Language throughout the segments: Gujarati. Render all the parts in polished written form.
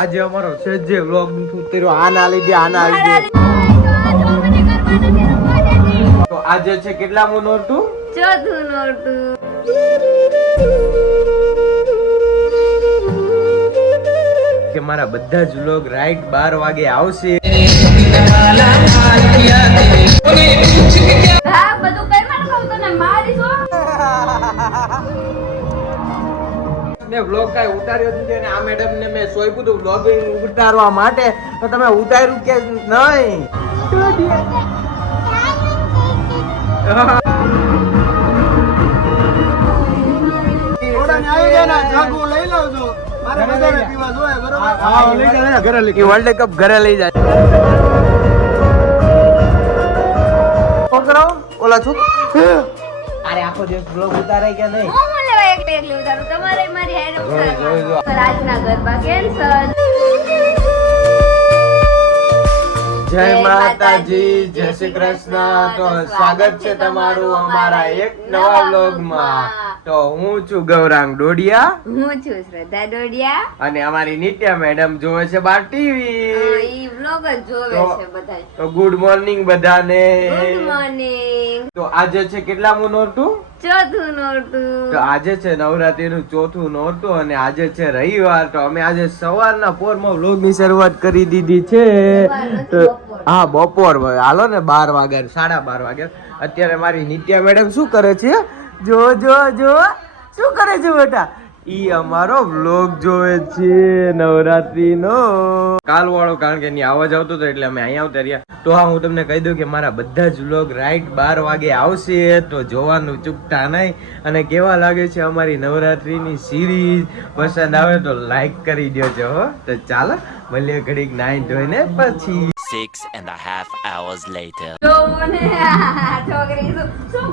આજે અમારો સજ્જે વ્લોગ ઉતર્યો આના લીધે તો આજે છે કેટલામું નોરતું? ચોથું નોરતું. કે મારા બધા જ વ્લોગ રાઈટ 12 વાગે આવશે. હા બધું કઈ માં કહું તને મારી છો ને વ્લોગ કાઈ ઉતાર્યો નથી અને આ મેડમ ને મેં સોઈપું તો વ્લોગ ઉતારવા માટે તો તમે ઉતાર્યું કે નહીં? વર્લ્ડ કપ ઘરે લઈ જાય ઓલા છોકરા અરે આખો દિવસ બ્લોગ ઉતારે કે નહીં? હું લેવા એકલી ઉતારું તમારે મારી હેડ ઉતારવા. આજના ગરબા કેન્સલ. જય માતાજી, જય શ્રી કૃષ્ણ. તો સ્વાગત છે તમારું અમારા એક નવા વ્લોગમાં. તો હું છું ગૌરાંગ ડોડિયા, હું છું શ્રદ્ધા ડોડિયા અને અમારી નિત્યા મેડમ જોવે છે બાર ટીવી. ઈ વ્લોગ જ જોવે છે બધાય. તો ગુડ મોર્નિંગ બધાને. Good morning. તો આજે છે કેટલામું નોરતું? ચોથું નોરતું. તો આજે છે નવરાત્રીનું ચોથું નોરતું અને આજે છે રવિવાર. તો અમે આજે સવારના પોરમાં વ્લોગની શરૂઆત કરી દીધી છે. તો હા બપોર હાલો ને 12 વાગ્યા 12:30 વાગ્યા. અત્યારે મારી નિત્યા મેડમ શું કરે છે? જો જો જો શું કરે છે બેટા? ઈ અમારો વ્લોગ જોવે છે નવરાત્રીનો કાલ વાળો, કારણ કે એની અવાજ આવતો હતો એટલે અમે અહીંયા આવતા રહ્યા. તો હા હું તમને કહી દઉં કે મારા બધા જ વ્લોગ રાઈટ 12 વાગે આવશે, તો જોવાનું ચૂકતા નહીં. અને કેવા લાગે છે અમારી નવરાત્રીની સિરીઝ? પસંદ આવે તો લાઈક કરી દેજો હો. તો ચાલો મળીએ ઘડીક નાઈ ધોઈને પછી. 6.5 hours later. જોને છોકરી શું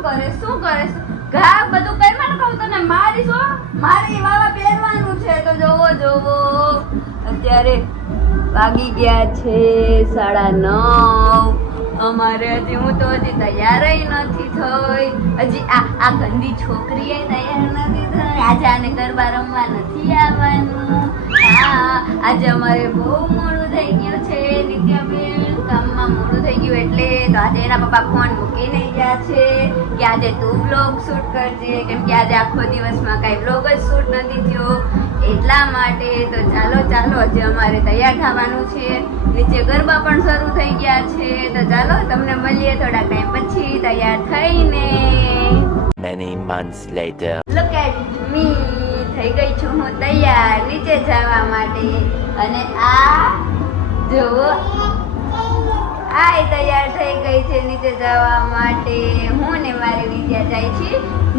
કરે ઘા બધું કઈ માં કહું તને મારી છો મારી વાવા પહેરવાનું છે તો જોવો અત્યારે વાગી ગયા છે 9:30. અમારે હજી હું તો હજી તૈયાર નથી થઈ. હજી આ ગંદી છોકરી તૈયાર નથી થઈ. આજે આને ગરબા રમવા નથી આવવાનું. હા આજે અમારે બહુ મોડું થઈ ગયું છે. નિત્યાબેન કામમાં મોડું થઈ ગયું એટલે તો આજે એના પપ્પા ફોન મૂકીને ગયા છે કે આજે તું વ્લોગ શૂટ કરજે, કેમ કે આજે આખો દિવસમાં કાંઈ વ્લોગ જ શૂટ નથી થયો એટલા માટે. તો ચાલો આજે અમારે તૈયાર થવાનું છે. નીચે ગરબા પણ શરૂ થઈ ગયા છે. તો ચાલો તમને મળીએ થોડા ટાઈમ પછી તૈયાર થઈને. Many months later. Look at me. થઈ ગઈ છું હું તૈયાર નીચે જવા માટે. અને આ જુઓ આ તૈયાર થઈ ગઈ છે નીચે જવા માટે. હું ને મારી વિદ્યા જાય છે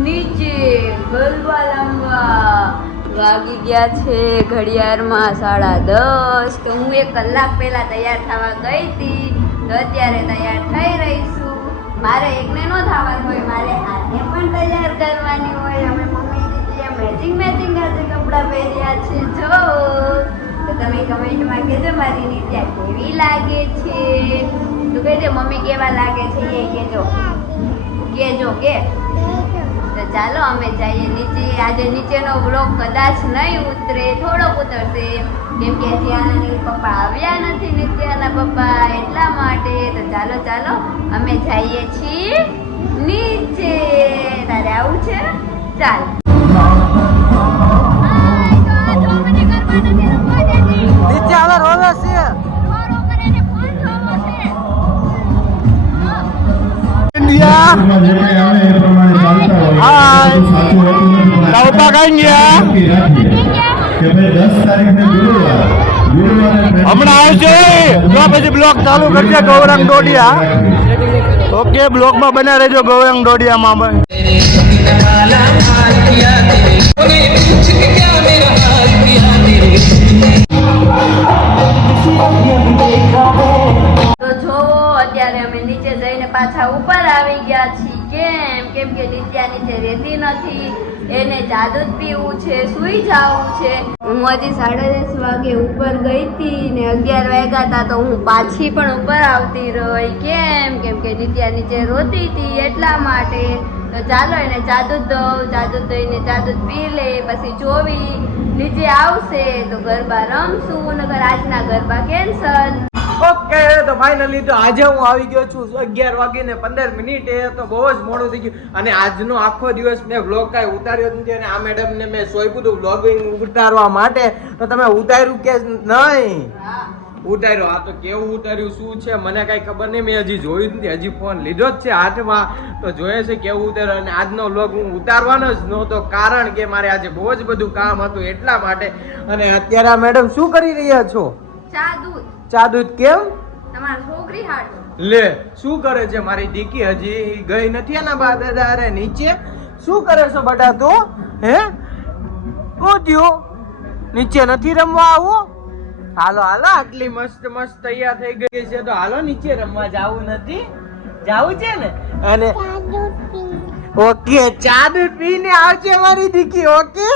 નીચે ગરબા રમવા. વાગી ગયા છે ઘડિયાળમાં 10:30. તો હું 1 કલાક પહેલા તૈયાર થવા ગઈ હતી, તો અત્યારે તૈયાર થઈ રહી છું. મારે એકને ન થવાનું હોય, મારે આને પણ તૈયાર કરવાની હોય. અમે મમ્મી મેચિંગ આજે કપડાં પહેર્યા છે. જો તો તમે કમેન્ટમાં કહેજો મારી નિત્યા કેવી લાગે છે. તું કહેજો મમ્મી કેવા લાગે છે એ કહેજો કે. તો ચાલો અમે જઈએ નીચે. આજે નીચેનો વ્લોગ કદાચ નહીં ઉતરે, થોડોક ઉતરશે કેમ કે ત્યાંના પપ્પા આવ્યા નથી, નિત્યાના પપ્પા, એટલા માટે. તો ચાલો અમે જઈએ છીએ નીચે. તારે આવું છે? ચાલ. નીચે આવે રોવે છે. ઇન્ડિયા હાય લાવતા કઈ ગયા હમણાં આવશે. જો પછી બ્લોગ ચાલુ કરશે ગૌરાંગ ડોડિયા. ઓકે બ્લોગમાં બના રહેજો ગૌરાંગ ડોડિયામાં. તો જોવો અત્યારે અમે નીચે જઈને પાછા ઉપર આવી ગયા છીએ. કેમ કે નિત્યા નીચે રહેતી નથી, એને જાદુ જ પીવું છે, સૂઈ જવું છે. હું હજી 10:30 વાગે ઉપર ગઈ હતી ને 11 વાગ્યા હતા તો હું પાછી પણ ઉપર આવતી રહી. કેમ કે નિત્યા નીચે રોતી હતી એટલા માટે. તો ચાલો એને જાદુ દઉં, જાદુ દઈને જાદુ પી લે, પછી જોવી નીચે આવશે તો ગરબા રમશું, નકર આજના ગરબા કેન્સલ. ઓકે તો ફાઇનલી તો આજે હું આવી ગયો છું 11:15 તો બહુ જ મોડું થઈ ગયું અને આજનો આખો દિવસ મેં વ્લોગ કાંઈ ઉતાર્યો જ નથી અને આ મેડમને મેં સોંપ્યું હતું વ્લોગિંગ ઉતારવા માટે તો તમે ઉતાર્યું કે નહીં? ઉતાર્યો. આ તો કેવું ઉતાર્યું શું છે મને કાંઈ ખબર નહીં, મેં હજી જોયું જ નથી, હજી ફોન લીધો જ છે હાથમાં તો જોઈએ છે કેવું ઉતાર્યો. અને આજનો વ્લોગ હું ઉતારવાનો જ નહોતો કારણ કે મારે આજે બહુ જ બધું કામ હતું એટલા માટે. અને અત્યારે આ મેડમ શું કરી રહ્યા છો? ચા દૂધ. ચા દૂધ કેમ? તમારી છોકરી હાટુ. લે શું કરે છે મારી દીકી? હજી ગઈ નથી એના બા દાદા અરે નીચે? શું કરે છો બટા તું? હે હું થયું? નીચે નથી રમવા આવું? હાલો હાલો, આટલી મસ્ત મસ્ત તૈયાર થઈ ગઈ છે તો હાલો નીચે રમવા જાવું નથી? જાવું છે ને? અને ઓકે ચા દૂધ પીને આવશે મારી દીકી. ઓકે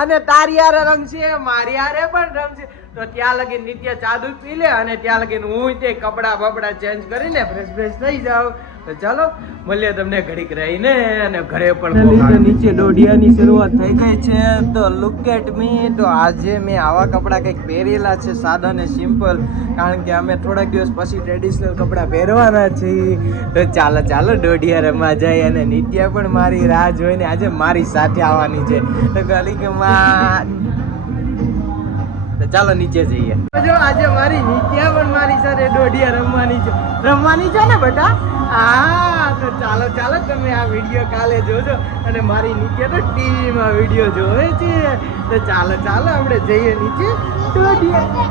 અને તારી હારે રમશે, મારી હારે પણ રમશે તો ત્યાં લગી નિત્ય ચા દૂધ પી લે અને ત્યાં લગી હું તે કપડા બપડા ચેન્જ કરીને ફ્રેશ થઈ જાઉં. તો ચાલો મળીએ તમને ઘડીક રહીને અને ઘરે પણ નીચે દોઢિયાની શરૂઆત થઈ ગઈ છે તો લુક એટ મી. તો આજે મેં આવા કપડાં કંઈક પહેરેલા છે સાદા ને સિમ્પલ કારણ કે અમે થોડાક દિવસ પછી ટ્રેડિશનલ કપડાં પહેરવાના છીએ. તો ચાલો ચાલો દોઢિયા રમવા જાય અને નિત્યા પણ મારી રાહ જોઈને આજે મારી સાથે આવવાની છે તો ગલી કે ચાલો નીચે જઈએ. જો આજે મારી નિત્યા પણ મારી સાથે દોઢિયા રમવાની છે ને બેટા? હા તો ચાલો ચાલો તમે આ વિડીયો કાલે જોજો અને મારી નીચે તો ટીવીમાં વિડીયો જોવે છે તો ચાલો ચાલો આપણે જઈએ નીચે દોઢિયા.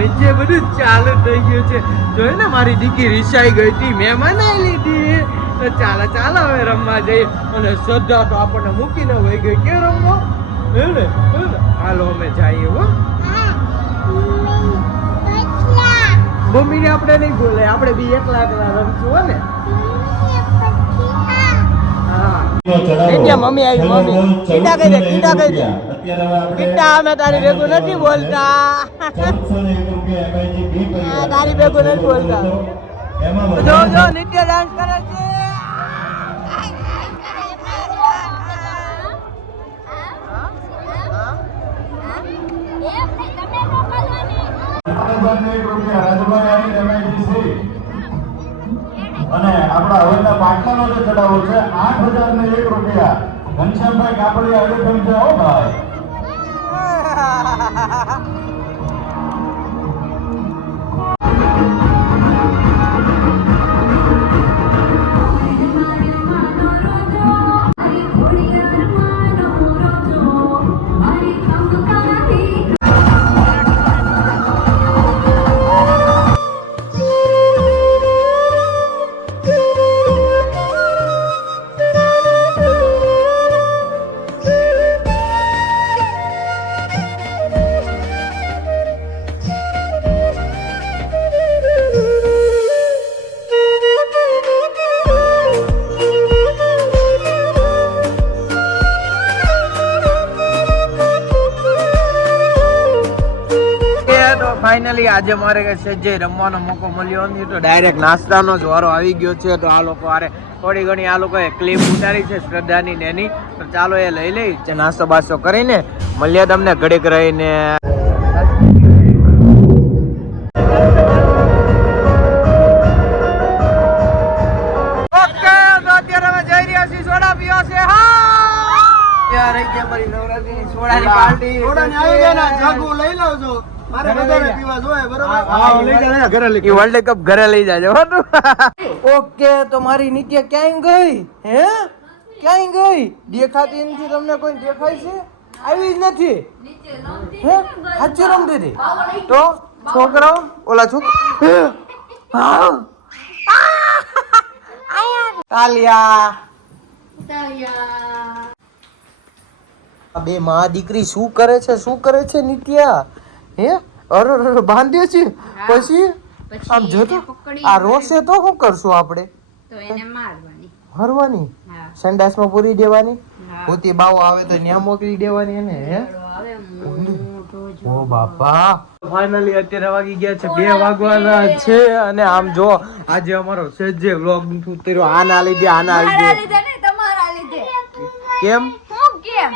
નીચે બધું ચાલુ થઈ ગયું છે જોયું ને મારી દીકરી રિસાઈ ગઈ હતી મેં મનાઈ લીધી. તો ચાલો ચાલો હવે રમવા જઈએ અને શ્રદ્ધા તો આપણને મૂકીને વહી ગઈ કે રમવા ને. હાલો અમે જઈએ હો. મમ્મીને આપણે નહીં બોલે, આપણે બી એકલા રમશું હો ને. હા મમ્મી આવી મમ્મી કીટા કહી દે કીટા અમે તારી ભેગું નથી બોલતા તારી ભેગું નથી બોલતા. જો જો નિત્ય ડાન્સ કરે છે. અને આપણા હવેના પાટલાનો જે ચડાવો છે 8,001 રૂપિયા. ઘનશ્યામભાઈ કાપડિયા અડેફેમ છે હો ભાઈ. ફાઇનલી આજે મારે સજ્જે રમવાનો મોકો મળ્યો નથી તો ડાયરેક્ટ નાસ્તાનો જ વારો આવી ગયો છે તો આ લોકો આરે થોડી ઘણી આ લોકોએ ક્લિપ ઉતારી છે શ્રદ્ધાની ને એની તો ચાલો એ લઈ લઈ નાસ્તો બાસ્તો કરીને મળીએ તમને ઘડીક રહીને. ઓકે તો અત્યારે અમે જઈ રહ્યા છીએ સોડા પીવા છે. હા યાર રહી ગયા મારી નવરાત્રી સોડાની પાર્ટી સોડાની આવી ગયા ને જગુ લઈ લાવજો. વર્લ્ડ કપ ઘરે લઈ જાજો. ઓકે તો મારી નિત્ય ક્યાંય ગઈ? હે ક્યાંય ગઈ? દેખાતી નથી તમને? કોઈ દેખાય છે? આવી જ નથી. હે સાચું રમતી હતી તો છોકરાઓ ઓલા છોકરા તાલિયા બે માં દીકરી શું કરે છે? શું કરે છે નિત્યા? હે અરે બાંધ્યો છે પછી આમ જોતો આ રોશે તો શું કરશું આપણે? તો એને મારવાની. મારવાની? સંડાસમાં પૂરી દેવાની? પોતી બાવો આવે તો ન્યા મોકલી દેવાની એને? હે ઓ બાપા. ફાઇનલી અત્યારે વાગી ગયા છે 2 વાગવાના છે અને આમ જો આજે અમારો સેજે વ્લોગ ઉતર્યો આના લીધે. તમારા લીધે કેમ? કેમ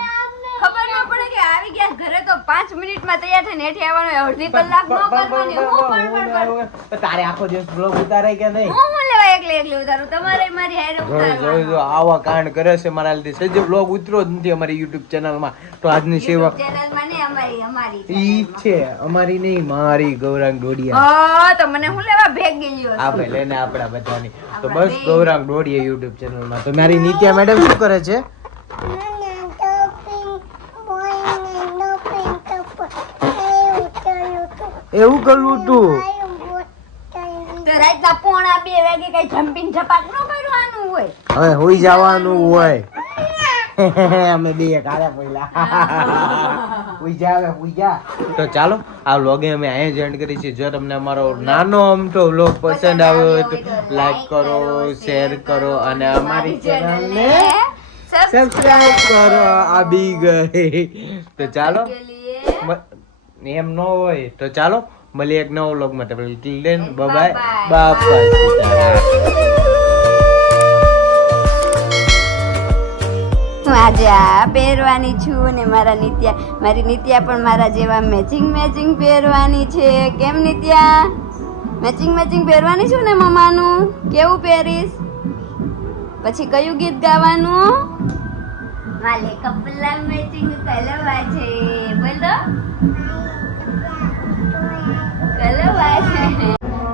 5 મિનિટમાં તૈયાર થઈને હેઠે આવવાનું હોય, અડધી કલાક નો કરવાની. હું પણ તારે આખો દિવસ બ્લોગ ઉતારે કે નહીં? હું લેવા એકલી ઉતારું, તમારે મારી હારે જો ઉતારવાનું. આવા કાંડ કરે છે મારા લીધે સજ્જ બ્લોગ ઉતરો જ નથી અમારી YouTube ચેનલમાં. તો આજની સેવા ચેનલમાં નહીં, અમારી ઈ છે, અમારી નહીં, મારી ગૌરાંગ ડોડિયા. હા તો મને હું લેવા ભેગી લ્યો છો? આપણે લઈને આપણા બધાની. તો આપણા બસ બે. ગૌરાંગ ડોડિયા YouTube ચેનલમાં. તો મારી નિત્યા મેડમ શું કરે છે? એવું કરવું તું? તો રાતના 1:30 વાગે કઈ જમ્પિંગ ઝપાક ન કરવાનું હોય. હવે હોઈ જવાનું હોય. અમે બે કાળા પહેલા હુઈ જા. તો ચાલો આ વ્લોગ અમે અહીંયા જ એન્ડ કરી છે. જો તમને અમારો નાનો અમથો વ્લોગ પસંદ આવ્યો હોય તો લાઈક કરો, શેર કરો અને અમારી ચેનલને સબસ્ક્રાઇબ કરો. આવી ગઈ. તો ચાલો એમ ન હોય તો ચાલો મળીએ એક નવો વ્લોગ માટે. બાય બાપા સીતારામ. હું આજે આ પહેરવાની છું ને મારી નિત્યા પણ મારા જેવા મેચિંગ પહેરવાની છે. કેમ નિત્યા? મેચિંગ પહેરવાની છું ને મમ્માનું? કેવું પહેરીશ? પછી કયું ગીત ગાવાનું? માલે કપલા મેચિંગ કલવા છે. બોલ તો કલવા છે.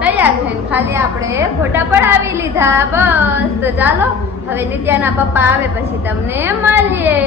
તૈયાર થઈને ખાલી આપણે ફોટા પડાવી લીધા બસ. તો ચાલો હવે નિત્યાના પપ્પા આવે પછી તમને મળીએ.